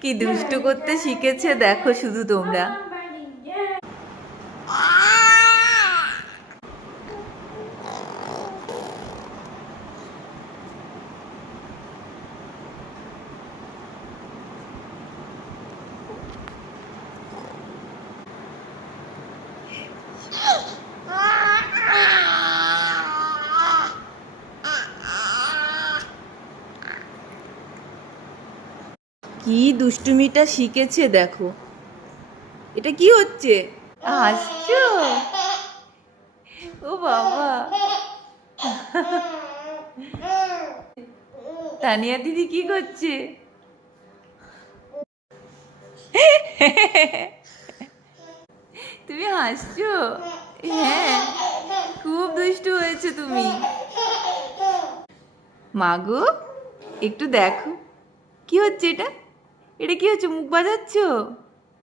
কি দুষ্টু করতে শিখেছে দেখো শুধু তোমরা। কি দুষ্টুমিটা শিখেছে দেখো। এটা কি হচ্ছে? হাসছো? ও বাবা, তানিয়া দিদি কি করছে? তুমি হাসছো? হ্যাঁ, খুব দুষ্টু হয়েছে তুমি। মাগো একটু দেখো কি হচ্ছে এটা। এটা কি হচ্ছে, মুখ বাজাচ্ছো?